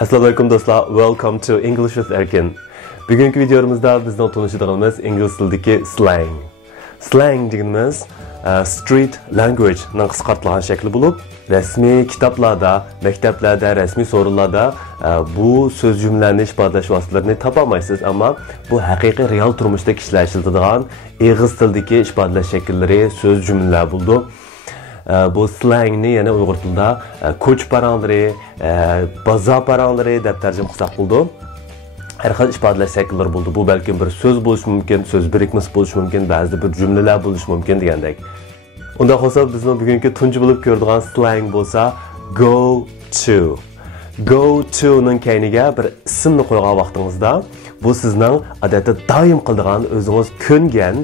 Assalomu alaykum do'stlar, welcome to English with Erkin. Bugungi videomizda bizning tanishadiganimiz ingliz tilidagi slang. Slang deganimiz street language ning qisqartirilgan shakli bo'lib, rasmiy kitoblarda, maktablarda, rasmiy so'rovlarda bu so'z jumlalarni ifodalash vositalarini topolmaysiz, ammo bu haqiqiy real turmushda kishilar ishlatadigan ingliz tilidagi ifodalash shakllari, so'z jumlalar bo'ldi. Bu slangni yana uyg'ur tilida ko'ch paranglari, bozor paranglari deb tarjima qilsak bo'ldi. Har xil ifodalash shakllari bo'ldi. Bu balkim bir so'z bo'lishi mumkin, so'z birikmasi bo'lishi mumkin, ba'zida bir jumlalar bo'lishi mumkin degandek. Unda bo'lsa bizning bugungi tunji bo'lib ko'radigan slang bo'lsa go to. Go to ning kayniga bir ismni qo'ygan vaqtingizda bu sizning odatda doim qiladigan, o'zingiz ko'ngan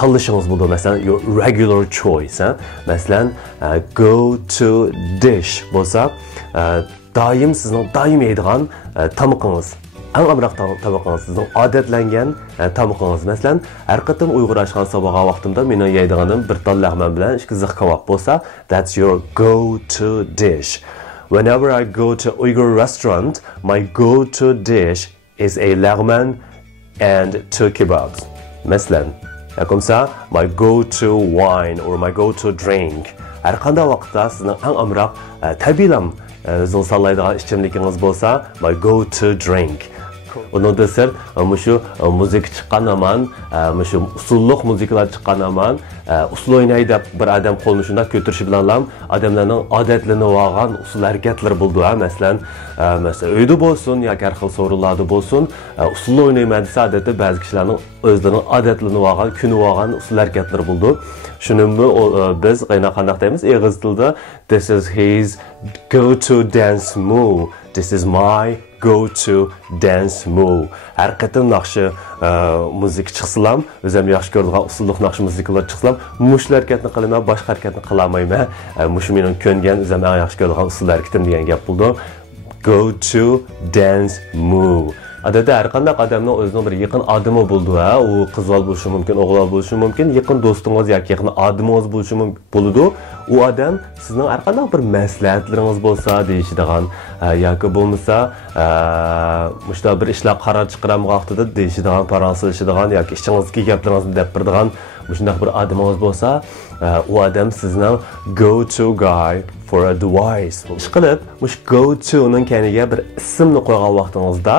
tanlashingiz bo'ldi. Masalan, your regular choice. Masalan, go to dish bo'lsa, doim sizning doim yeydigan tamoqingiz. Eng amroq tamoqingiz, sizning odatlangan tamoqingiz. Masalan, har qatim Uyg'ur oshxona saboqqa vaqtimda meni yeydiganim bir tal lag'man bilan ikki ziq kabob bo'lsa, that's your go to dish. Whenever I go to Uyghur restaurant, my go to dish is a lag'man and two kebabs. Masalan, comme ça, my go-to wine or my go-to drink. Har qanday vaqtda sizning eng amroq tabiiylam o'zingiz tanlaydigan ichimligingiz bo'lsa, my go-to drink. Uni desir, mushu muzika chiqqan aman, mushu usulliq muzikalar chiqqan aman, usul o'ynaydi deb bir odam qo'lni shunda ko'tirishi bilan ham odamlarning odatlanib olgan usul harakatlar bo'ldi. Masalan, uyda bo'lsin yoki har xil so'rovlarda bo'lsin, usul o'ynayman desa odatda ba'zi kishilarning o'zlarining odatlanib olgan, kunib olgan usul harakatlar bo'ldi. Shuningmi biz qanday deymiz ingliz tilida this is his go-to dance move. This is my go-to dance move. Har qatim naqshi muzika chiqsam, o'zim yaxshi ko'radigan usulliq naqshi muzikalar chiqsam, mush harakatni qilaman, boshqa harakatni qilmayman. Mush mening ko'ngan, o'zim eng yaxshi ko'radigan usul harakatim degan gap bo'ldi. Go-to dance move. Adada har qanday odamning o'zining bir yaqin odami bo'ldi, u qizlar bo'lishi mumkin, o'g'illar bo'lishi mumkin, yaqin do'stingiz yoki yaqin odamingiz bo'lishi mumkin bo'ladi. U odam sizning har qanday bir maslahatlaringiz bo'lsa deyishadigan yoki bo'lmasa, mushta bir ishlar qaror chiqaram vaqtida deyishadigan, paransilishadigan yoki ishingizdagi gaplaringizni deb birdigan shunday bir odamingiz bo'lsa, u odam sizning go-to guy for advice. Ishqilib, mush go-to ning kaniga bir ismni qo'ygan vaqtingizda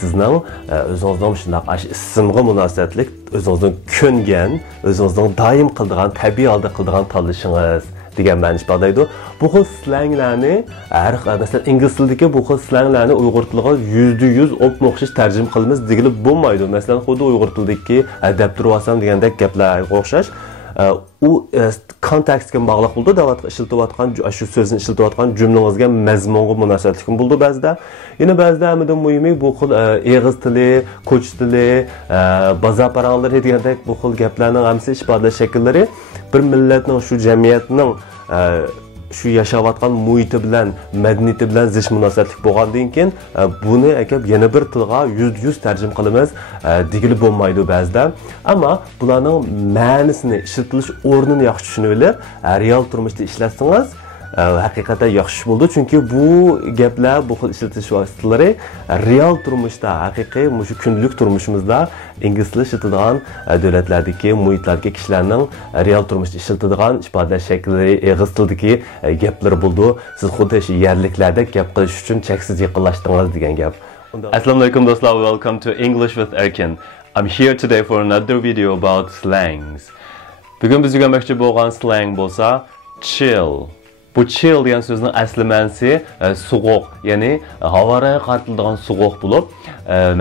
sizning o'zingizning shunday ismga munosabatlik, o'zingizning ko'ngan, o'zingizning doim qiladigan, tabiiy holda qiladigan tanlashingiz degan ma'no ifodaydi. Bu xil slanglarni, masalan, ingliz tilidagi bu xil slanglarni Uyg'ur tiliga 100% o'xshash tarjima qilamiz degilib bo'lmaydi. Masalan, xuddi Uyg'ur tilidagi deb turib olsam degandek gaplarga o'xshash u kontekstga bog'liq bo'ldi, davatga ishlatayotgan shu so'zni ishlatayotgan jumlangizga mazmunga munosabatli bo'ldi ba'zida. Yana ba'zida hammadan muhimi bu xil ingliz tili, ko'ch tili, bozor paranglari degandek bu xil gaplarning hamsi ifodalash shakllari bir millatning shu jamiyatning shu yashayotgan muhiti bilan, madaniyati bilan zich munosabatli bo'lgandan keyin buni akab yana bir tilga 100% tarjima qilamiz degilib bo'lmaydi ba'zida. Ammo bularning ma'nosini, ishlatilish o'rnini yaxshi tushunib olib, real turmushda ishlatsangiz haqiqatan yaxshi bo'ldi, chunki bu gaplar, bu xil ishlatish vositalari real turmushda, haqiqiy shu kunlik turmushimizda ingliz tili ishlatadigan davlatlardagi, muhitlardagi kishilarning real turmushda ishlatadigan ifodalash shakllari, ingliz tilidagi gaplar bo'ldi. Siz xuddi shu yerliklarda gap qilish uchun cheksiz yaqinlashdingiz degan gap. Assalomu alaykum do'stlar, welcome to English with Erkin. I'm here today for another video about slangs. Bugun biz o'rganmoqchi bo'lgan slang bo'lsa chill. Bu chill degan so'zning asli ma'nosi sovuq, ya'ni havoga qartiladigan sovuq bo'lib,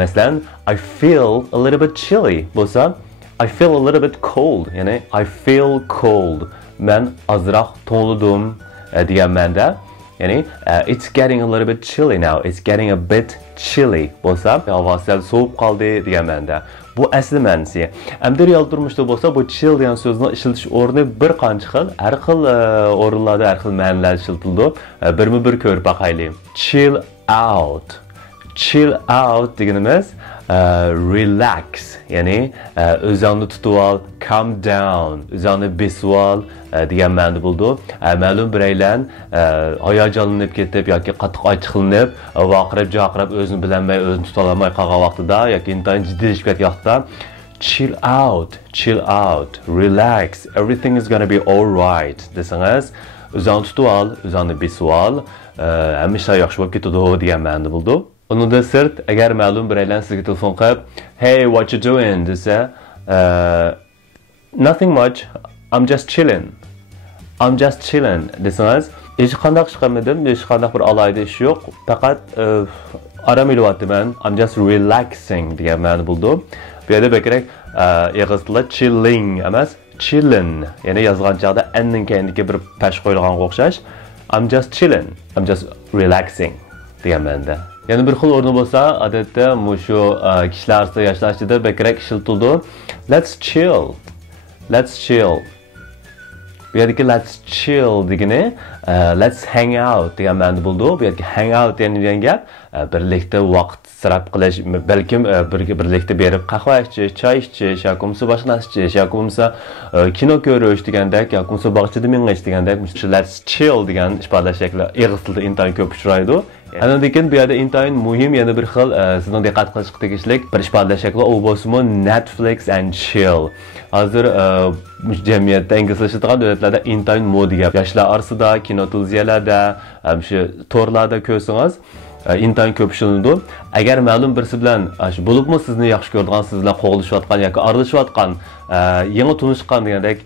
masalan, I feel a little bit chilly bo'lsa, I feel a little bit cold, ya'ni I feel cold. Men azroq to'ngladim degan ma'noda. Ya'ni it's getting a little bit chilly now. It's getting a bit chilly bo'lsa, havo sal sovib qoldi degan ma'noda. Bu asli ma'nosi. Endi real turmushda bo'lsa, bu chill degan so'zni ishlatish o'rni bir qancha xil, har xil o'rinlarda har xil ma'nolar ishlatildi. Birma-bir ko'rib baqaylik. Chill out. Chill out deganimiz relax. ya'ni o'zingni tutib ol, calm down, o'zingni besib ol degan ma'noda bo'ldi. Ma'lum biraylar hayajonlanib ketib yoki qattiq ochiqlanib, vaqirib-jaqirib o'zini bilolmay, o'zini tuta olmay qolgan vaqtida yoki intayin jiddiylashib ketgan vaqtda chill out, relax, everything is gonna be all right desangiz, o'zingni tutib ol, o'zingni besib ol, hamma ishlar yaxshi bo'lib ketadi degan ma'noda bo'ldi. Undan sirt, agar ma'lum biraylar sizga telefon qilib, "Hey, what you doing?" desa, "Nothing much, I'm just chilling desangiz, hech qanday ish qilmadim, hech qanday bir alayda ish yo'q, faqat aram olyapman, I'm just relaxing degan ma'no bo'ldi. Bu yerda bekrak ingliz tilida chilling emas, chilling, ya'ni yozgan chog'da n-ning keyinga bir pash qo'yilganga o'xshash, I'm just chilling, I'm just relaxing degan ma'noda. Yana bir xil o'rni bo'lsa, odatda shu kishilar orasida yoshlar ichida bekrak ishlatildi. Let's chill. Bu yerdagi let's chill degani let's hang out degan ma'no bo'ldi. Bu yerga hang out degan gap birlikda vaqt sarf qilish, balkim birlikda berib qahva ichish, choy ichish, yoki bo'lmasa boshqa narsa ichish, yoki bo'lmasa kino ko'rish degandek, yoki bo'lmasa bog'chada mingish degandek, let's chill degan ifodalash shakli ingliz tilida intayin ko'p uchraydi. Ana lekin bu yerda intayin muhim yana bir xil sizning diqqat qilishga tegishli bir ifodalash shakli u bo'lsa Netflix and chill. Hozir jamiyatda inglizlashadigan davlatlarda intayin modiga yoshlar orasida, kino televiziyalarda, shu to'rlarda ko'rsangiz intayin ko'p ishlanadi. Agar ma'lum birisi bilan bo'libmi sizni yaxshi ko'radigan, siz bilan qo'g'lashayotgan yoki aralashayotgan, yangi tanishgan degandek,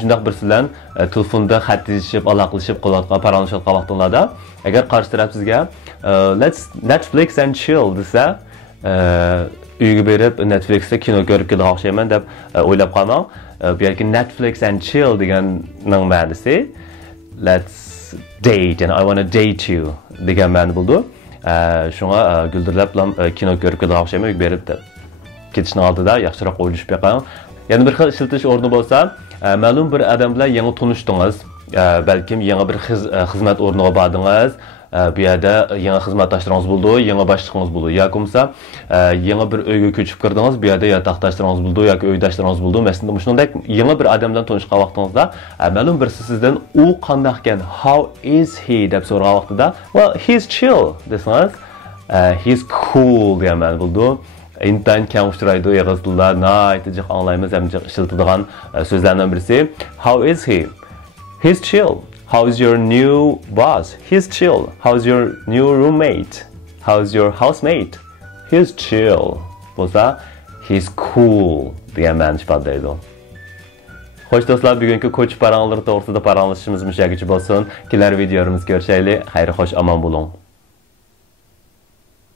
shunday birisi bilan telefonda xatlashib, aloqalashib qolayotgan, paranglashayotgan vaqtlarda, agar qarshi taraf sizga let's Netflix and chill desa, uyga berib Netflixda kino ko'rib kelgan o'xshayman deb o'ylab qolmang. Bu yerga Netflix and chill deganning ma'nosi let's date and I want to date you degan ma'no bo'ldi. Shunga guldirlab bilan kino ko'rib kelgan o'xshayman uyga berib deb ketishning oldida yaxshiroq o'ylashib beqing. Yana bir xil ishlatish o'rni bo'lsa, ma'lum bir odam bilan yangi tanishdingiz, balkim yangi bir xizmat o'rniga bordingiz. Bu yerda yangi xizmatdoshlaringiz bo'ldi, yangi boshliqingiz bo'ldi, yoki bo'lmasa yangi bir uyga ko'chib kirdingiz, bu yerda yotoqdoshlaringiz bo'ldi yoki uydoshlaringiz bo'ldi. Masalan, shunday yangi bir odam bilan tanishgan vaqtingizda, ma'lum birisi sizdan u qanday ekan, how is he deb so'ragan vaqtida, well, he's chill desangiz, he's cool degan ma'no bo'ldi. Intayin kam uchraydi ingliz tilida, naytijiq anglaymiz, ham ishlatadigan so'zlardan birisi, how is he? He's chill. How's your new boss? He's chill. How's your new roommate? How's your housemate? He's chill. Bo'lsa, he's cool degan ma'no ifodalaydi. Xo'sh do'stlar, bugungi ko'chib paranglari to'g'risida paranglashishimiz mushagicha bo'lsin. Kelar videolarimiz ko'rishaylik. Xayr, xo'sh, omon bo'ling.